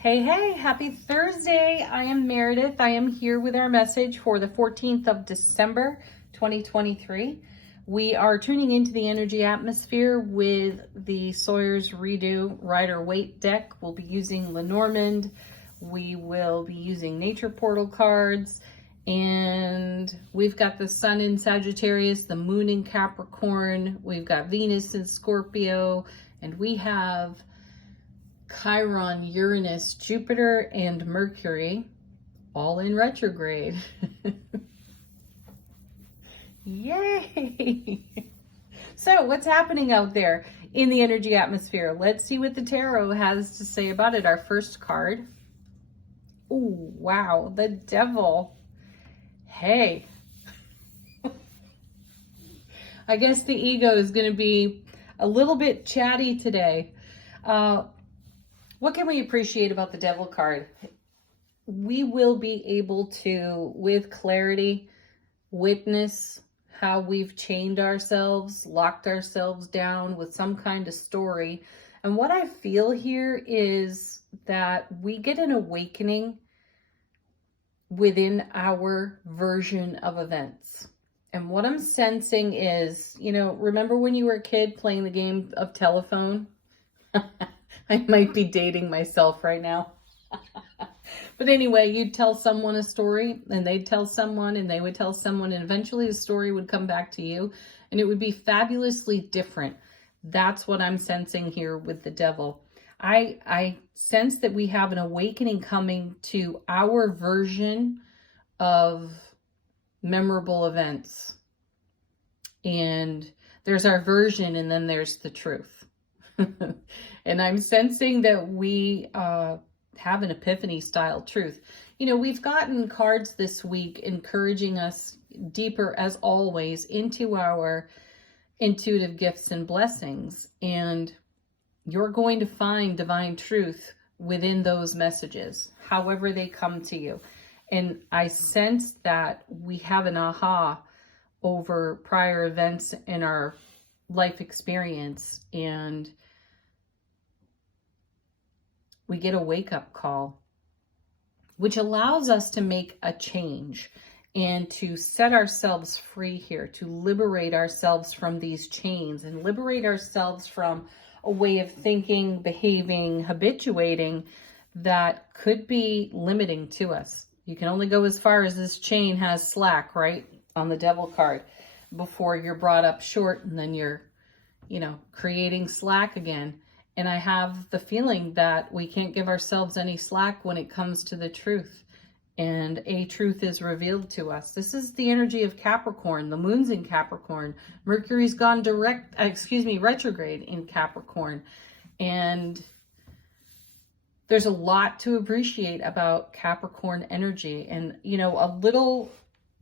Hey, hey, happy Thursday. I am Meredith. I am here with our message for the 14th of December, 2023. We are tuning into the energy atmosphere with the Sawyer's Redo Rider-Waite deck. We'll be using Lenormand. We will be using Nature Portal cards. And we've got the Sun in Sagittarius, the Moon in Capricorn. We've got Venus in Scorpio. And we have Chiron, Uranus, Jupiter, and Mercury, all in retrograde. Yay! So what's happening out there in the energy atmosphere? Let's see what the tarot has to say about it. Our first card. Oh, wow, the Devil. Hey. I guess the ego is going to be a little bit chatty today. What can we appreciate about the Devil card? We will be able to, with clarity, witness how we've chained ourselves, locked ourselves down with some kind of story. And what I feel here is that we get an awakening within our version of events. And what I'm sensing is, remember when you were a kid playing the game of telephone? I might be dating myself right now. But anyway, you'd tell someone a story and they'd tell someone and they would tell someone, and eventually the story would come back to you and it would be fabulously different. That's what I'm sensing here with the Devil. I sense that we have an awakening coming to our version of memorable events. And there's our version and then there's the truth. And I'm sensing that we have an epiphany style truth. We've gotten cards this week encouraging us deeper, as always, into our intuitive gifts and blessings. And you're going to find divine truth within those messages, however they come to you. And I sense that we have an aha over prior events in our life experience, and we get a wake-up call, which allows us to make a change and to set ourselves free here, to liberate ourselves from these chains and liberate ourselves from a way of thinking, behaving, habituating that could be limiting to us. You can only go as far as this chain has slack, right, on the Devil card, before you're brought up short and then you're, creating slack again. And I have the feeling that we can't give ourselves any slack when it comes to the truth. And a truth is revealed to us. This is the energy of Capricorn. The moon's in Capricorn. Mercury's gone retrograde in Capricorn. And there's a lot to appreciate about Capricorn energy. And,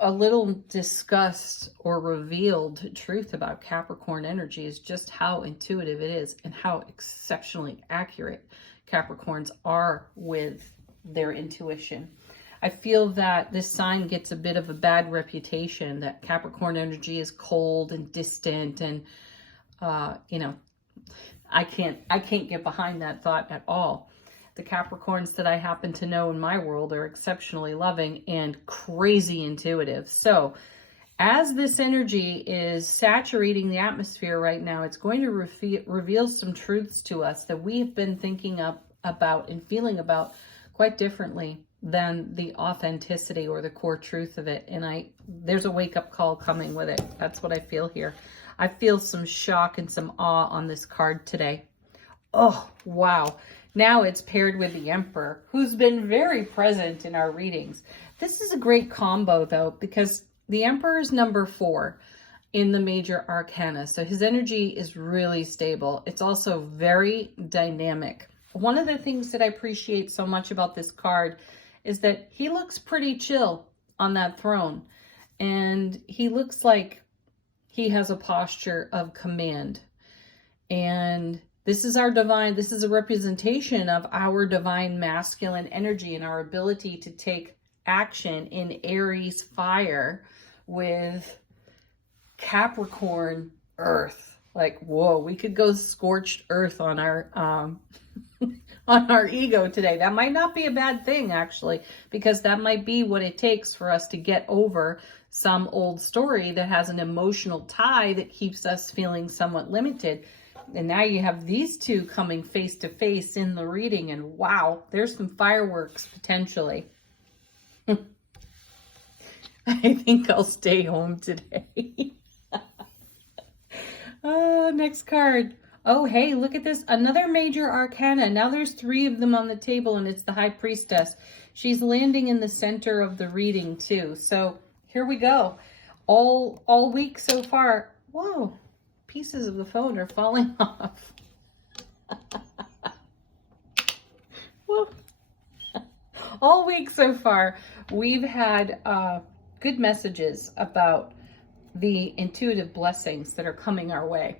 a little discussed or revealed truth about Capricorn energy is just how intuitive it is and how exceptionally accurate Capricorns are with their intuition. I feel that this sign gets a bit of a bad reputation, that Capricorn energy is cold and distant, and I can't get behind that thought at all. The Capricorns that I happen to know in my world are exceptionally loving and crazy intuitive. So as this energy is saturating the atmosphere right now, it's going to reveal some truths to us that we have been thinking about and feeling about quite differently than the authenticity or the core truth of it. And there's a wake-up call coming with it. That's what I feel here. I feel some shock and some awe on this card today. Oh, wow. Now it's paired with the Emperor, who's been very present in our readings. This is a great combo, though, because the Emperor is number 4 in the major arcana. So his energy is really stable. It's also very dynamic. One of the things that I appreciate so much about this card is that he looks pretty chill on that throne. And he looks like he has a posture of command. And this is a representation of our divine masculine energy and our ability to take action in Aries fire with Capricorn earth. Like, whoa, we could go scorched earth on our on our ego today. That might not be a bad thing, actually, because that might be what it takes for us to get over some old story that has an emotional tie that keeps us feeling somewhat limited. And now you have these two coming face to face in the reading, and wow, there's some fireworks potentially. I think I'll stay home today. Oh, next card. Oh, hey, look at this. Another major arcana. Now there's 3 of them on the table, and it's the High Priestess. She's landing in the center of the reading, too. So here we go. All week so far. Whoa, pieces of the phone are falling off. Whoa. All week so far, we've had good messages about the intuitive blessings that are coming our way.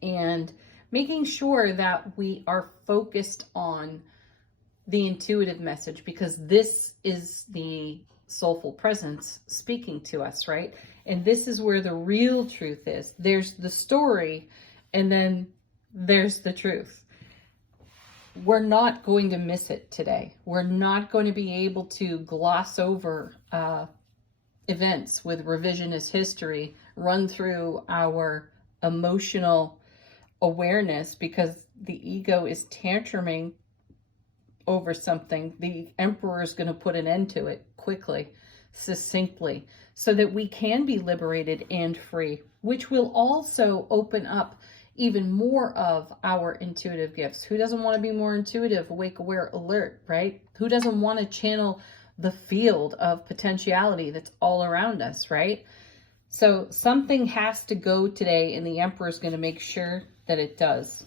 And making sure that we are focused on the intuitive message, because this is the soulful presence speaking to us, right? And this is where the real truth is. There's the story, and then there's the truth. We're not going to miss it today. We're not going to be able to gloss over events with revisionist history, run through our emotional awareness because the ego is tantruming over something. The emperor is going to put an end to it quickly, succinctly, so that we can be liberated and free, which will also open up even more of our intuitive gifts. Who doesn't want to be more intuitive, awake, aware, alert, right? Who doesn't want to channel the field of potentiality that's all around us, right? So something has to go today, and the Emperor is going to make sure that it does.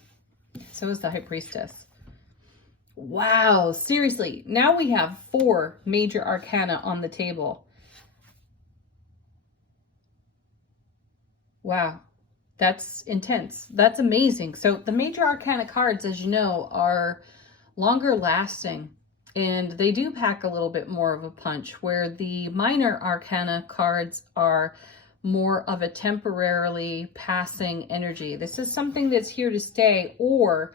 So is the High Priestess. Wow, seriously. Now we have 4 major arcana on the table. Wow, that's intense. That's amazing. So the major arcana cards, as you know, are longer lasting, and they do pack a little bit more of a punch, where the minor arcana cards are more of a temporarily passing energy. This is something that's here to stay, or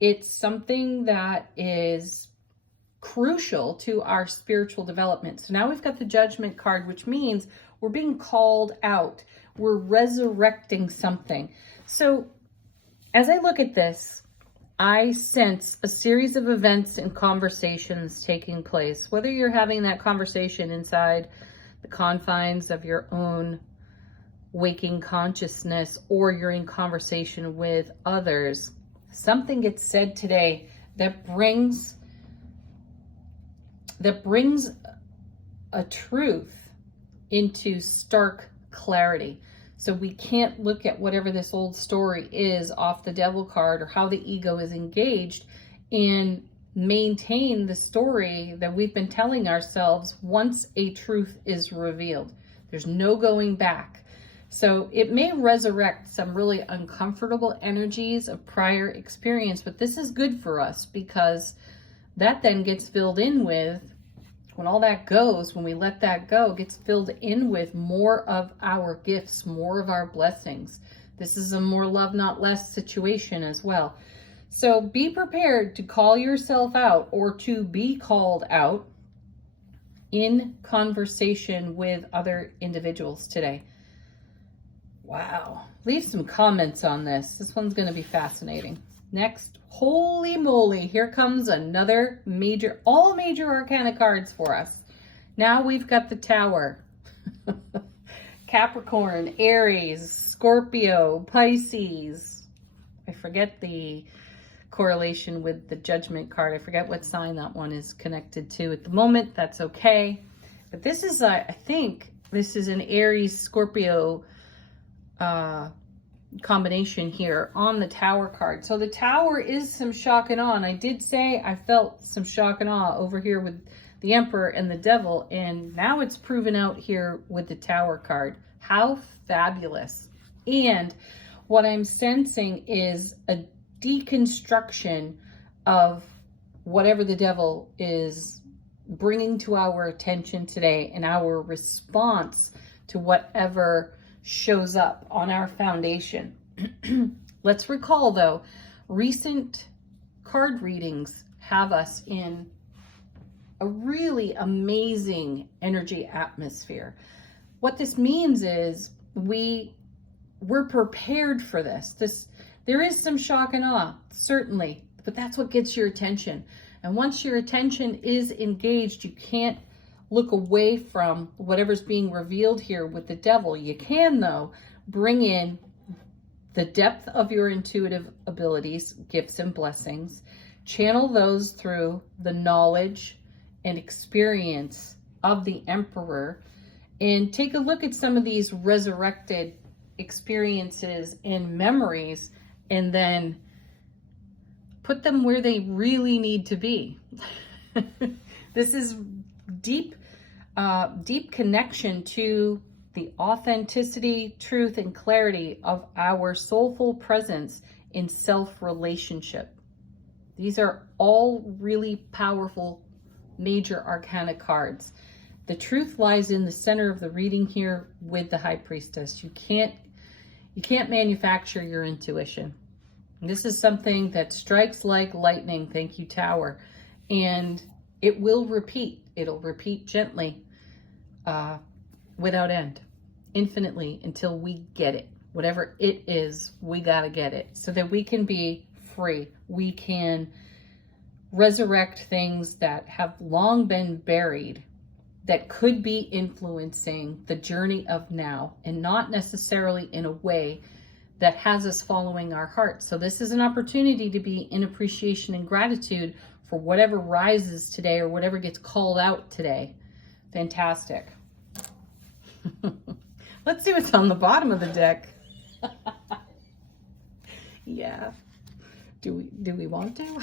it's something that is crucial to our spiritual development. So now we've got the Judgment card, which means we're being called out. We're resurrecting something. So as I look at this, I sense a series of events and conversations taking place, whether you're having that conversation inside the confines of your own waking consciousness or you're in conversation with others. Something gets said today that brings a truth into stark clarity. So we can't look at whatever this old story is off the Devil card or how the ego is engaged and maintain the story that we've been telling ourselves once a truth is revealed. There's no going back. So it may resurrect some really uncomfortable energies of prior experience, but this is good for us because that then gets filled in with, when all that goes, when we let that go, gets filled in with more of our gifts, more of our blessings. This is a more love, not less situation as well. So be prepared to call yourself out or to be called out in conversation with other individuals today. Wow. Leave some comments on this. This one's going to be fascinating. Next, holy moly, here comes another major, all major arcana cards for us. Now we've got the Tower. Capricorn, Aries, Scorpio, Pisces. I forget the correlation with the Judgment card. I forget what sign that one is connected to at the moment. That's okay. But this is, I think, this is an Aries, Scorpio combination here on the Tower card. So the Tower is some shock and awe. And I did say I felt some shock and awe over here with the Emperor and the Devil. And now it's proven out here with the Tower card. How fabulous. And what I'm sensing is a deconstruction of whatever the Devil is bringing to our attention today and our response to whatever shows up on our foundation. Let's recall, though, recent card readings have us in a really amazing energy atmosphere. What this means is we're prepared for this. There is some shock and awe, certainly, but that's what gets your attention. And once your attention is engaged, you can't look away from whatever's being revealed here with the devil. You can, though, bring in the depth of your intuitive abilities, gifts and blessings, channel those through the knowledge and experience of the Emperor, and take a look at some of these resurrected experiences and memories, and then put them where they really need to be. This is deep connection to the authenticity, truth, and clarity of our soulful presence in self-relationship. These are all really powerful major arcana cards. The truth lies in the center of the reading here with the High Priestess. You can't manufacture your intuition. And this is something that strikes like lightning, thank you, Tower, and it will repeat. It'll repeat gently, without end, infinitely, until we get it. Whatever it is, we gotta get it so that we can be free. We can resurrect things that have long been buried, that could be influencing the journey of now, and not necessarily in a way that has us following our heart. So this is an opportunity to be in appreciation and gratitude for whatever rises today or whatever gets called out today. Fantastic. Let's see what's on the bottom of the deck. Yeah. Do we want to?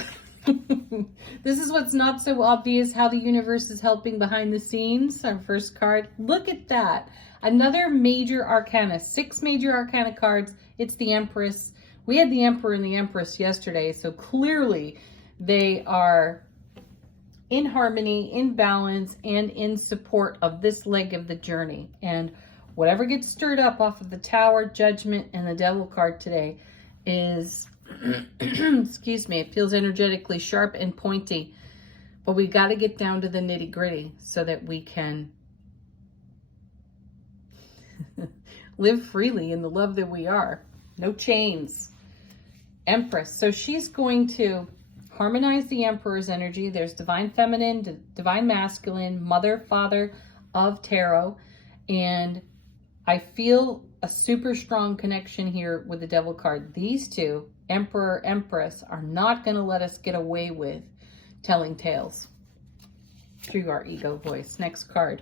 This is what's not so obvious, how the universe is helping behind the scenes. Our first card. Look at that. Another major arcana. 6 major arcana cards. It's the Empress. We had the Emperor and the Empress yesterday, so clearly they are in harmony, in balance, and in support of this leg of the journey. And whatever gets stirred up off of the Tower, Judgment, and the Devil card today is, excuse me, it feels energetically sharp and pointy, but we got to get down to the nitty gritty so that we can live freely in the love that we are. No chains. Empress. So she's going to harmonize the Emperor's energy. There's divine feminine, divine masculine, mother, father of tarot. And I feel a super strong connection here with the Devil card. These two, Emperor, Empress, are not going to let us get away with telling tales through our ego voice. Next card,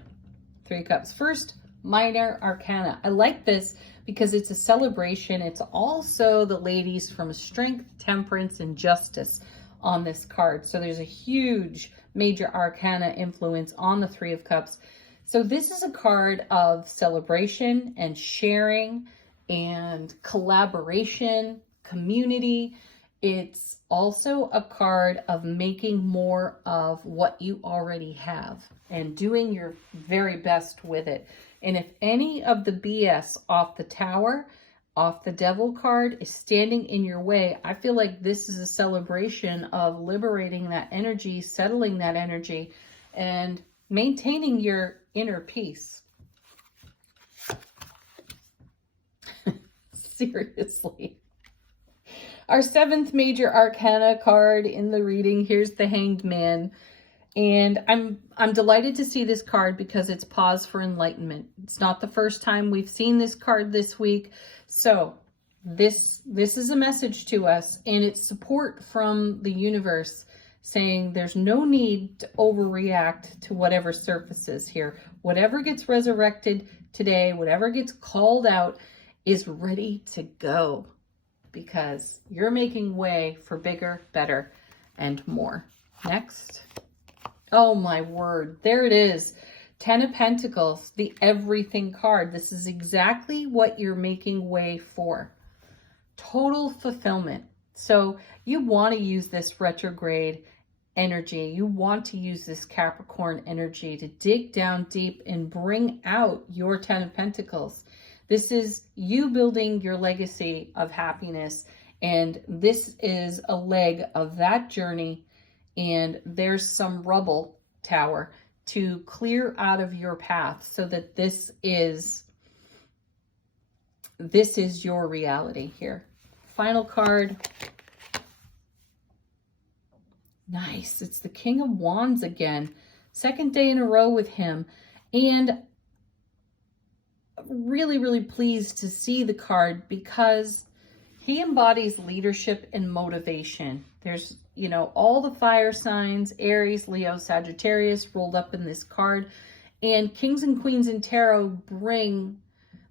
3 Cups. First, Minor Arcana. I like this because it's a celebration. It's also the ladies from Strength, Temperance, and Justice on this card. So there's a huge major arcana influence on the 3 of Cups. So this is a card of celebration and sharing and collaboration, community. It's also a card of making more of what you already have and doing your very best with it. And if any of the BS off the Tower, off the Devil card is standing in your way, I feel like this is a celebration of liberating that energy, settling that energy, and maintaining your inner peace. Seriously. Our 7th major arcana card in the reading, here's the Hanged Man. And I'm delighted to see this card because it's pause for enlightenment. It's not the first time we've seen this card this week. So this is a message to us, and it's support from the universe saying there's no need to overreact to whatever surfaces here. Whatever gets resurrected today, whatever gets called out is ready to go because you're making way for bigger, better, and more. Next. Oh my word, there it is. 10 of Pentacles, the everything card. This is exactly what you're making way for. Total fulfillment. So you want to use this retrograde energy. You want to use this Capricorn energy to dig down deep and bring out your 10 of Pentacles. This is you building your legacy of happiness And this is a leg of that journey, and there's some rubble, Tower, to clear out of your path so that this is your reality here. Final card. Nice. It's the King of Wands again. Second day in a row with him. And really, really pleased to see the card because he embodies leadership and motivation. There's, you know, all the fire signs, Aries, Leo, Sagittarius rolled up in this card. And Kings and Queens in Tarot bring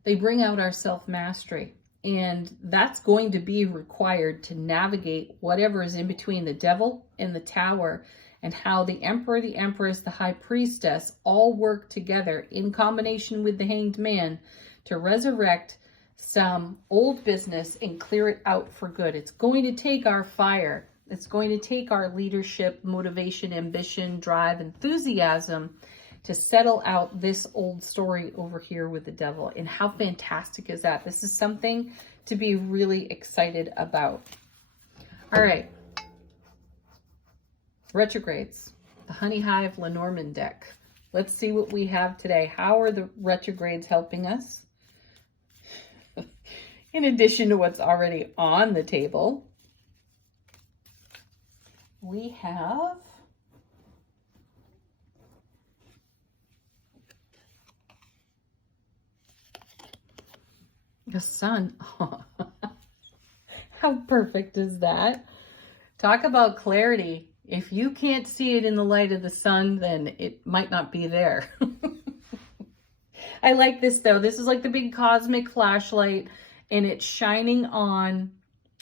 out our self-mastery. And that's going to be required to navigate whatever is in between the Devil and the Tower, and how the Emperor, the Empress, the High Priestess all work together in combination with the Hanged Man to resurrect some old business and clear it out for good. It's going to take our fire. It's going to take our leadership, motivation, ambition, drive, enthusiasm to settle out this old story over here with the Devil. And how fantastic is that? This is something to be really excited about. All right. Retrogrades, the Honey Hive Lenormand deck. Let's see what we have today. How are the retrogrades helping us? In addition to what's already on the table, we have the Sun. Oh, how perfect is that? Talk about clarity. If you can't see it in the light of the sun, then it might not be there. I like this though. This is like the big cosmic flashlight, and it's shining on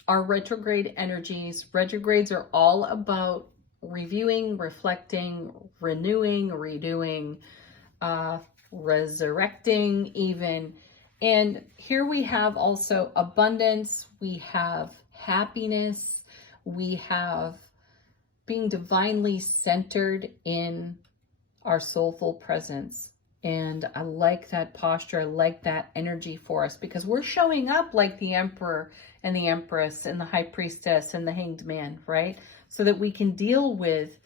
our retrograde energies. Retrogrades are all about reviewing, reflecting, renewing, redoing, resurrecting even. And here we have also abundance. We have happiness. We have being divinely centered in our soulful presence. And I like that posture. I like that energy for us because we're showing up like the Emperor and the Empress and the High Priestess and the Hanged Man, right? So that we can deal with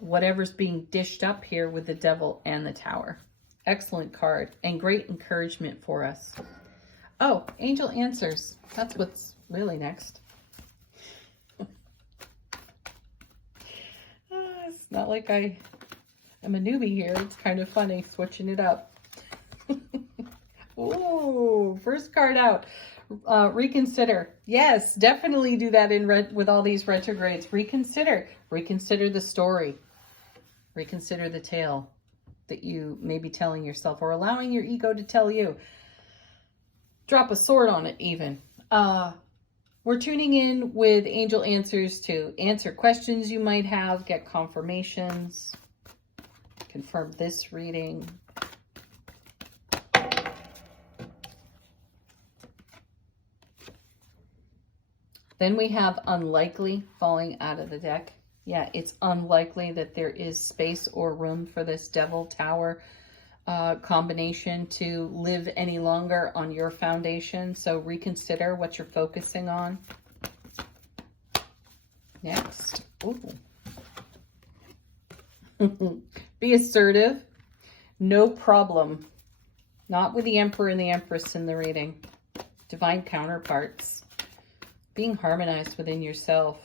whatever's being dished up here with the Devil and the Tower. Excellent card and great encouragement for us. Oh, Angel Answers. That's what's really next. It's not like I am a newbie here. It's kind of funny switching it up. Ooh, first card out. Reconsider. Yes, definitely do that in with all these retrogrades. Reconsider. Reconsider the story. Reconsider the tale that you may be telling yourself or allowing your ego to tell you. Drop a sword on it even. We're tuning in with Angel Answers to answer questions you might have, get confirmations, confirm this reading. Then we have unlikely falling out of the deck. Yeah, it's unlikely that there is space or room for this Devil Tower combination to live any longer on your foundation. So reconsider what you're focusing on. Next. Be assertive. No problem. Not with the Emperor and the Empress in the reading. Divine counterparts. Being harmonized within yourself.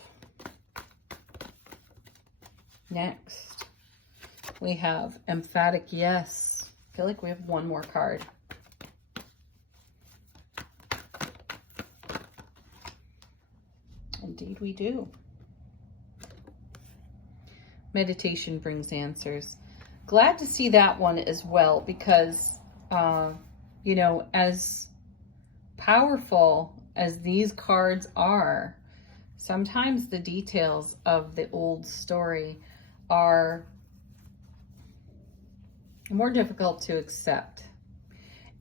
Next, we have emphatic yes. I feel like we have one more card. Indeed we do. Meditation brings answers. Glad to see that one as well because, you know, as powerful as these cards are, sometimes the details of the old story are more difficult to accept.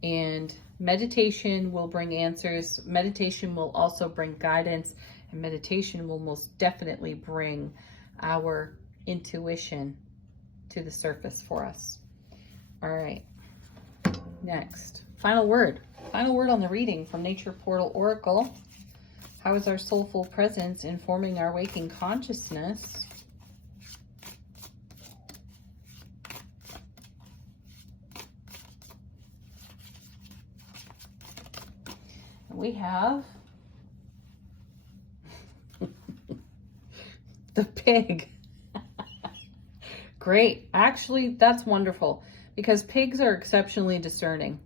And meditation will bring answers. Meditation will also bring guidance. And meditation will most definitely bring our intuition to the surface for us. All right. Next. Final word. Final word on the reading from Nature Portal Oracle. How is our soulful presence informing our waking consciousness? And we have the pig. Great. Actually, that's wonderful because pigs are exceptionally discerning.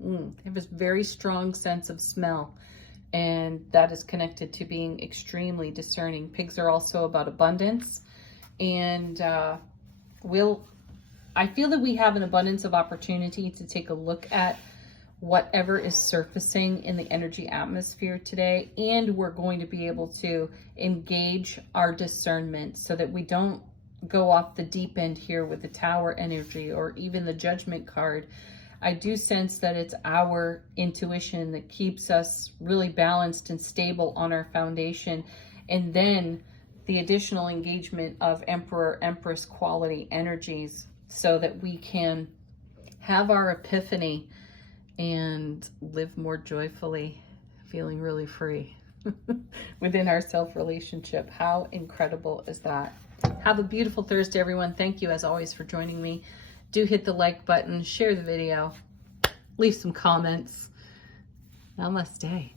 They have a very strong sense of smell, and that is connected to being extremely discerning. Pigs are also about abundance, and I feel that we have an abundance of opportunity to take a look at whatever is surfacing in the energy atmosphere today, and we're going to be able to engage our discernment so that we don't go off the deep end here with the Tower energy or even the Judgment card. I do sense that it's our intuition that keeps us really balanced and stable on our foundation, and then the additional engagement of Emperor, Empress quality energies so that we can have our epiphany and live more joyfully, feeling really free within our self-relationship. How incredible is that? Have a beautiful Thursday, everyone. Thank you, as always, for joining me. Do hit the like button, share the video, leave some comments. Namaste.